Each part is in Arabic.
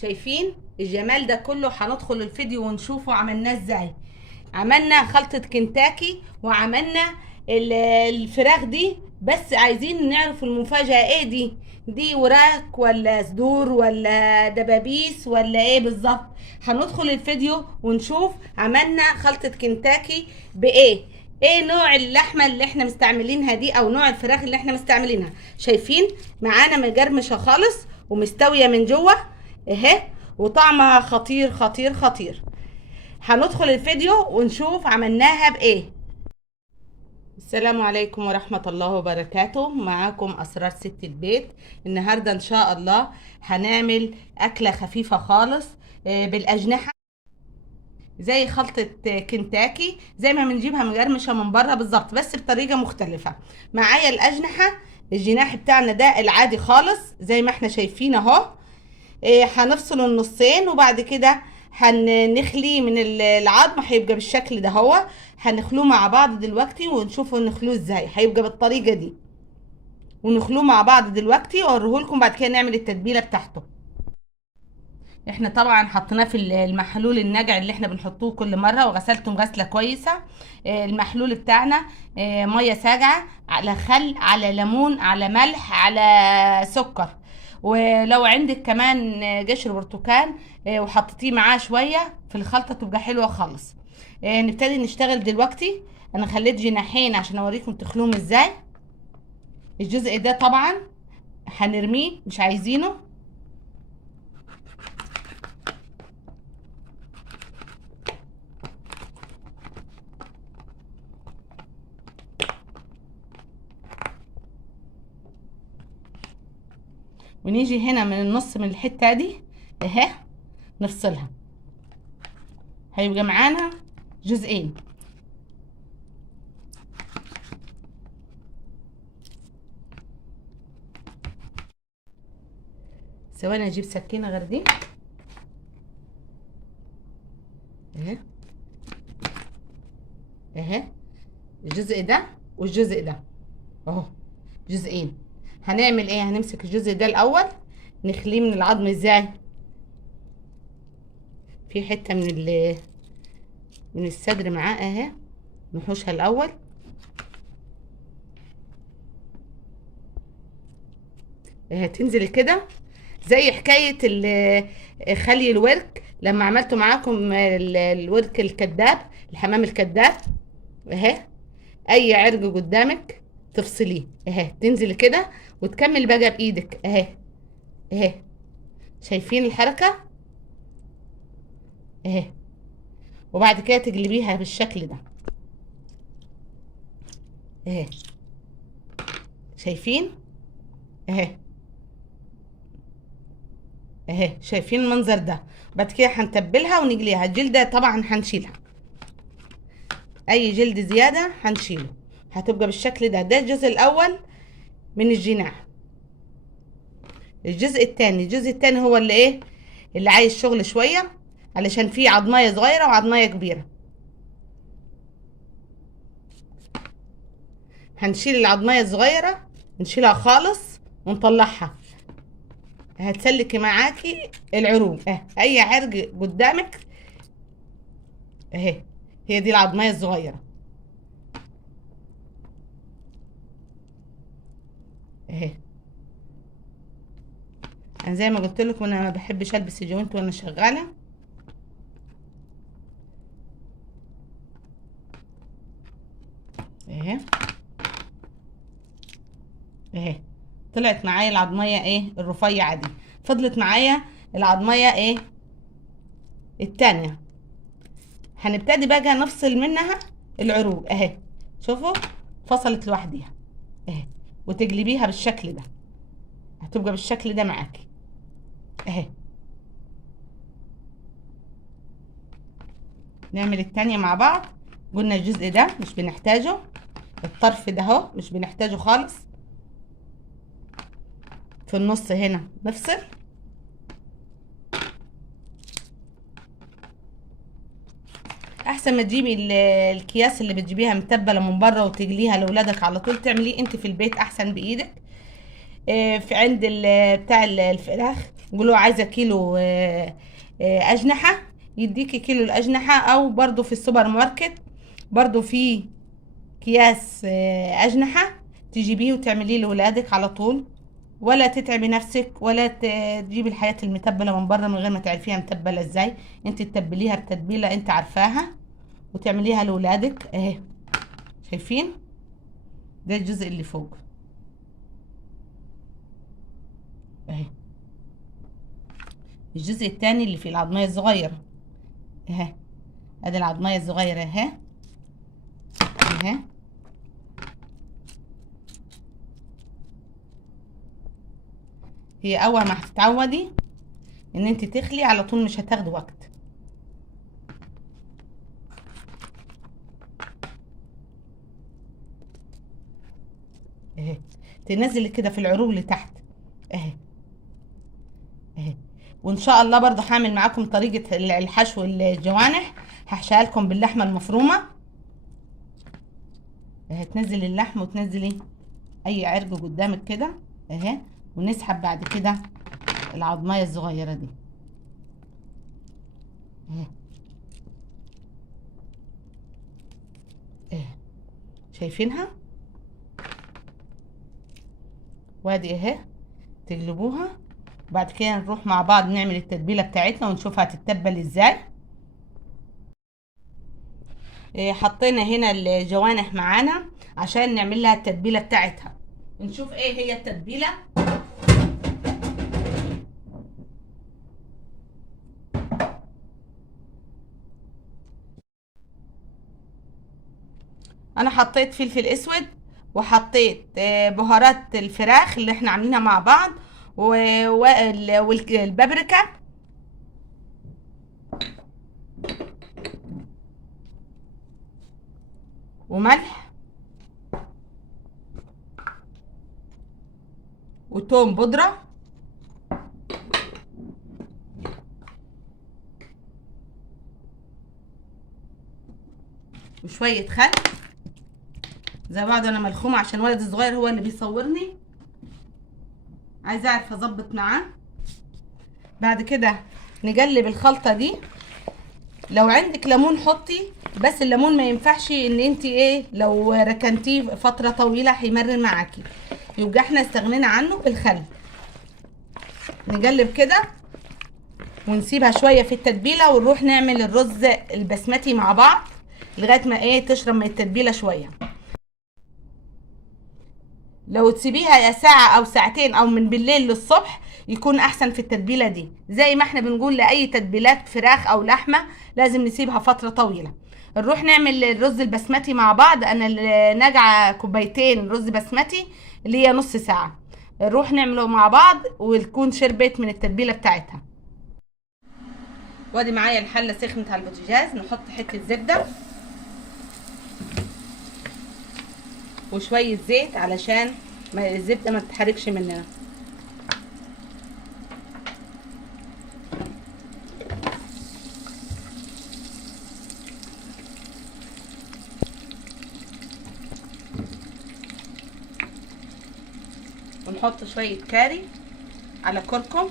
شايفين الجمال ده كله؟ هندخل الفيديو ونشوفه عملناه ازاي. عملنا خلطة كنتاكي وعملنا الفراخ دي، بس عايزين نعرف المفاجأة ايه دي وراك ولا صدور ولا دبابيس ولا ايه بالظبط. هندخل الفيديو ونشوف عملنا خلطة كنتاكي بايه، ايه نوع اللحمة اللي احنا مستعملينها دي او نوع الفراخ اللي احنا مستعملينها. شايفين معانا مجرمشة خالص ومستوية من جوه اهي، وطعمها خطير خطير خطير. هندخل الفيديو ونشوف عملناها بايه. السلام عليكم ورحمة الله وبركاته، معاكم أسرار ست البيت. النهاردة إن شاء الله هنعمل أكلة خفيفة خالص بالأجنحة، زي خلطة كنتاكي، زي ما بنجيبها مجرمشة من بره بالظبط، بس بطريقة مختلفة. معايا الأجنحة، الجناح بتاعنا ده العادي خالص زي ما احنا شايفين اهو. هنفصل النصين وبعد كده هنخليه من العظم، هيبقى بالشكل ده هو. هنخلوه مع بعض دلوقتي ونشوفه نخلوه ازاي، هيبقى بالطريقه دي. ونخلوه مع بعض دلوقتي واوريهولكم، بعد كده نعمل التتبيله بتاعته. احنا طبعا حطيناه في المحلول الناجع اللي احنا بنحطوه كل مره، وغسلته غسله كويسه. المحلول بتاعنا ميه ساقعه على خل على ليمون على ملح على سكر، ولو عندك كمان قشر برتقال وحطيتيه معاه شويه في الخلطه تبقى حلوه خالص. نبتدي نشتغل دلوقتي. انا خليت جناحين عشان اوريكم تخلوهم ازاي. الجزء ده طبعا هنرميه، مش عايزينه. ونيجي هنا من النص من الحته دي اهي نفصلها، هيبقى معانا جزئين. ثواني اجيب سكينه غير دي اهي اهي. الجزء ده والجزء ده اهو جزئين. هنعمل ايه؟ هنمسك الجزء ده الاول نخليه من العظم ازاي. في حته من الصدر معاه اهي، نحوشها الاول اهي، تنزل كده زي حكايه خلي الورك لما عملته معاكم الورك الكذاب، الحمام الكذاب اهي. اي عرق قدامك تفصليه اهي، تنزل كده وتكمل بقى بايدك اهي اهي. شايفين الحركه اهي، وبعد كده تقلبيها بالشكل ده اهي. شايفين اهي اهي، شايفين المنظر ده. بعد كده هنتبلها ونقليها. الجلده طبعا هنشيلها، اي جلد زياده هنشيله، هتبقى بالشكل ده. ده الجزء الاول من الجناح. الجزء التاني هو اللي ايه، اللي عايز شغل شويه، علشان فيه عضمايه صغيره وعضمايه كبيره. هنشيل العضمايه الصغيره، نشيلها خالص ونطلعها. هتسلكي معاكي العروق اي عرق قدامك اهي، هي دي العضمايه الصغيره اهي. انا زي ما قلت لكم انا ما بحبش البس الجوانت وانا شغاله اهي اهي. طلعت معايا العضميه ايه الرفيعه دي، فضلت معايا العضميه ايه التانية. هنبتدي بقى نفصل منها العروق اهي. شوفوا فصلت لوحديها اهي، وتقلبيها بالشكل ده، هتبقى بالشكل ده معاكي اهي. نعمل التانية مع بعض. قلنا الجزء ده مش بنحتاجه، الطرف ده اهو مش بنحتاجه خالص. في النص هنا نفصل. احسن ما تجيبي الكياس اللي بتجيبيها متبله من بره وتجليها لاولادك على طول، تعمليه انت في البيت احسن بايدك. في عند بتاع الفراخ، قولوا عايزه كيلو اجنحه، يديكي كيلو الاجنحه. او برضو في السوبر ماركت برضو في اكياس اجنحه، تجيبيه وتعمليه لولادك على طول، ولا تتعبي نفسك ولا تجيبي الحياة المتبلة من بره من غير ما تعرفيها متبلة ازاي. انت تتبليها بتتبيلة انت عارفاها وتعمليها لولادك اهي. شايفين؟ ده الجزء اللي فوق اهي. الجزء التاني اللي فيه العظمية الصغيرة اهي. ادي العظمية الصغيرة اهي اهي. هي اول ما هتتعودي ان انت تخلي على طول مش هتاخدي وقت. اهي تنزلي كده في العروق اللي تحت اهي اهي. وان شاء الله برضه هعمل معاكم طريقة الحشو الجوانح، هحشيها لكم باللحمة المفرومة اهي. تنزلي اللحم وتنزلي اي عرق قدامك كده اهي، ونسحب بعد كده العظمية الصغيرة دي اهي اهي. شايفينها؟ وادي اهي. تقلبوها وبعد كده نروح مع بعض نعمل التتبيلة بتاعتنا ونشوفها هتتبل ازاي. حطينا هنا الجوانح معانا عشان نعمل لها التتبيلة بتاعتها. نشوف ايه هي التتبيلة. انا حطيت فلفل اسود، وحطيت بهارات الفراخ اللي احنا عاملينها مع بعض، والبابريكا وملح وتوم بودرة وشوية خل زي بعض. انا ملخومة عشان ولد الصغير هو اللي بيصورني، عايزة اعرف اظبط معاه. بعد كده نقلب الخلطة دي. لو عندك ليمون حطي، بس الليمون ما ينفعش ان انت ايه لو ركنتيه فترة طويلة هيمرر معاكي، يبقى احنا استغنينا عنه بالخل. نقلب كده ونسيبها شوية في التتبيلة، ونروح نعمل الرز البسمتي مع بعض لغاية ما ايه تشرب من التتبيلة شوية. لو تسيبيها يا ساعة او ساعتين او من بالليل للصبح يكون احسن في التتبيلة دي. زي ما احنا بنقول لاي تتبيلات فراخ او لحمة لازم نسيبها فترة طويلة. نروح نعمل الرز البسمتي مع بعض. انا ناجعة كوبايتين رز بسمتي اللي هي نص ساعة، نروح نعمله مع بعض وتكون شربت من التتبيلة بتاعتها. وادي معايا الحلة سخنت على البوتاجاز. نحط حتة زبدة وشوية زيت علشان الزبدة ما تتحرقش مننا. ونحط شوية كاري على كركم،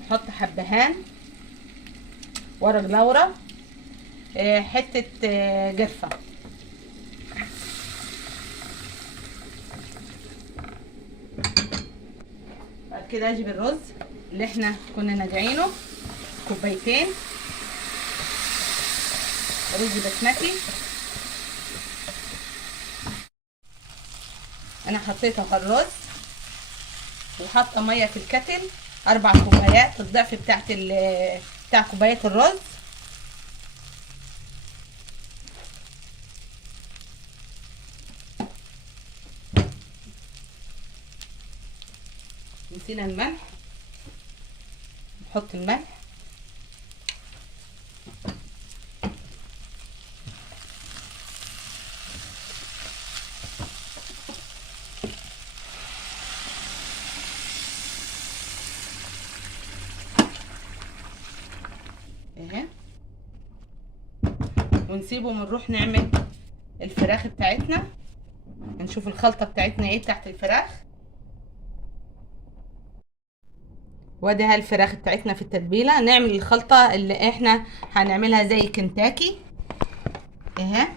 نحط حبهان، ورق لورا، حتة قرفة. بعد كده اجيب الرز اللي احنا كنا ناجعينه كوبايتين رز بسمتي. انا حطيت اهو الرز وحاطه ميه في الكتل 4 كوبايات، الضعف بتاع كوبايات الرز. نسينا الملح، نحط الملح اهي. ونسيبهم ونروح نعمل الفراخ بتاعتنا. نشوف الخلطة بتاعتنا ايه تحت الفراخ. وادي الفراخ بتاعتنا في التتبيلة. نعمل الخلطة اللي احنا هنعملها زي كنتاكي اهي.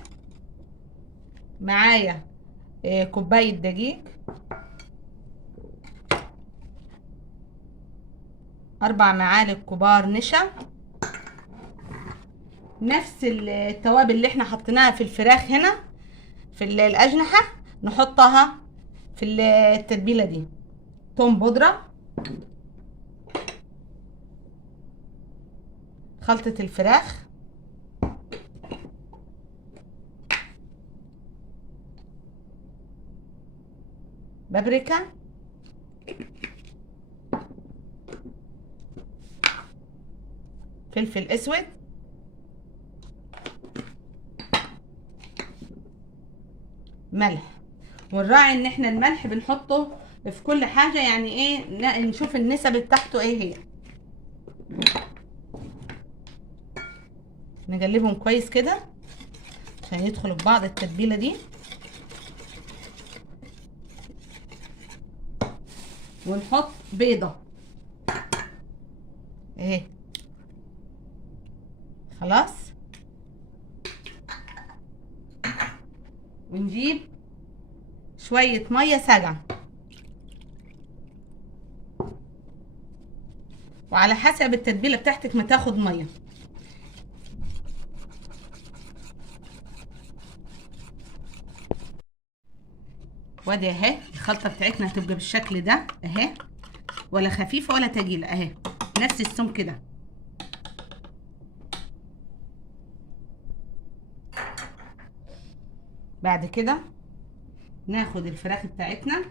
معايا كوباية دقيق، 4 معالق كبار نشا، نفس التوابل اللي احنا حطيناها في الفراخ هنا في الأجنحة نحطها في التتبيلة دي. توم بودرة، خلطة الفراخ، بابريكا، فلفل اسود، ملح. ونراعي ان احنا الملح بنحطه في كل حاجة، يعني ايه نشوف النسب بتاعته ايه هي. نقلبهم كويس كده عشان يدخلوا في بعض التتبيلة دي. ونحط بيضة اهي. خلاص. ونجيب شوية مية ساقعة، وعلى حسب التتبيلة بتاعتك ما تاخد مية. وادي اهي الخلطة بتاعتنا هتبقى بالشكل ده اهي، ولا خفيفة ولا تقيلة اهي، نفس السمك كده. بعد كده ناخد الفراخ بتاعتنا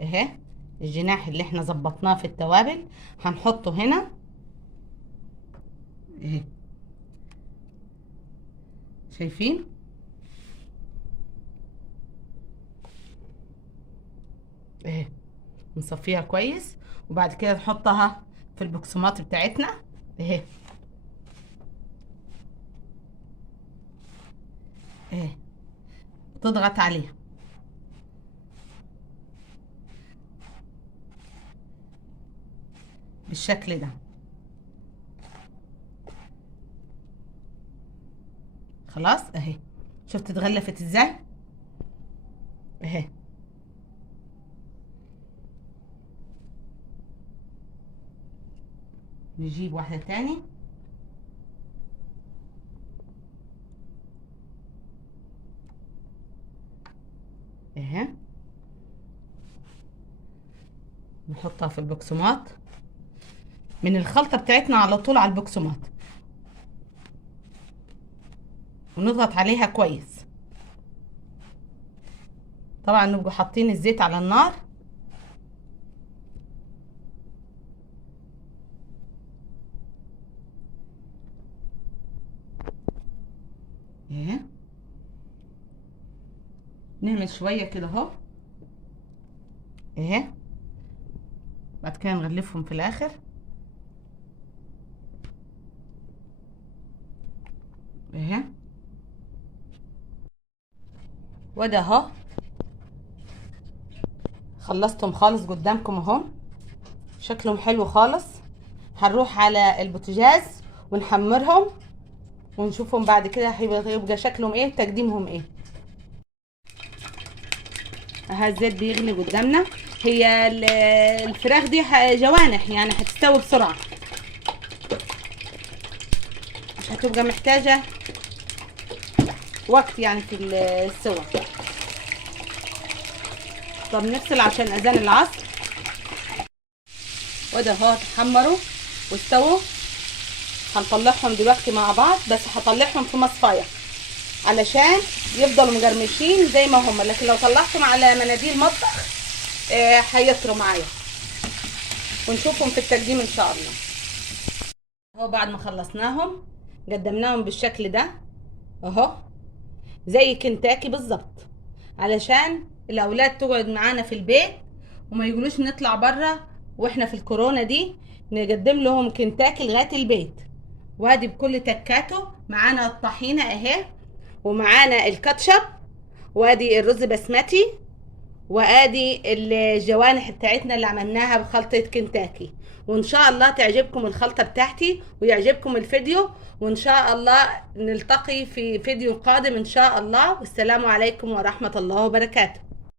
اهي، الجناح اللي احنا ظبطناه في التوابل هنحطه هنا اهي. شايفين؟ اهي نصفيها كويس، وبعد كده نحطها في البقسماط بتاعتنا اهي اهي. تضغط عليها بالشكل ده. خلاص اهي. شفت اتغلفت ازاي اهي. نجيب واحدة تاني اهي، نحطها في البقسماط من الخلطة بتاعتنا على طول على البقسماط، ونضغط عليها كويس. طبعا نبقوا حاطين الزيت على النار اهي. نعمل شوية كده اهو اهي. بعد كده نغلفهم في الاخر اهي. وده اهو خلصتهم خالص قدامكم اهو، شكلهم حلو خالص. هنروح على البوتاجاز ونحمرهم ونشوفهم بعد كده هيبقى شكلهم ايه، تقديمهم ايه. اها الزيت بيغلي قدامنا. هي الفراخ دي جوانح يعني هتستوي بسرعه، مش هتبقى محتاجه وقت يعني في السوا. طب نفصل عشان اذان العصر. وده اهو اتحمروا واستووا. هنطلعهم دلوقتي مع بعض، بس هطلعهم في مصفايه علشان يفضلوا مجرمشين زي ما هم، لكن لو طلعتهم على مناديل مطبخ هيطروا معايا. ونشوفهم في التقديم ان شاء الله. اهو بعد ما خلصناهم قدمناهم بالشكل ده اهو، زي كنتاكي بالظبط، علشان الاولاد تقعد معانا في البيت وما يقولوش نطلع بره. واحنا في الكورونا دي نقدم لهم كنتاكي لغايه البيت، وادي بكل تكاته. معانا الطحينه اهي، ومعانا الكاتشب، وادي الرز بسمتي، وادي الجوانح بتاعتنا اللي عملناها بخلطه كنتاكي. وان شاء الله تعجبكم الخلطه بتاعتي ويعجبكم الفيديو، وان شاء الله نلتقي في فيديو قادم ان شاء الله. والسلام عليكم ورحمه الله وبركاته.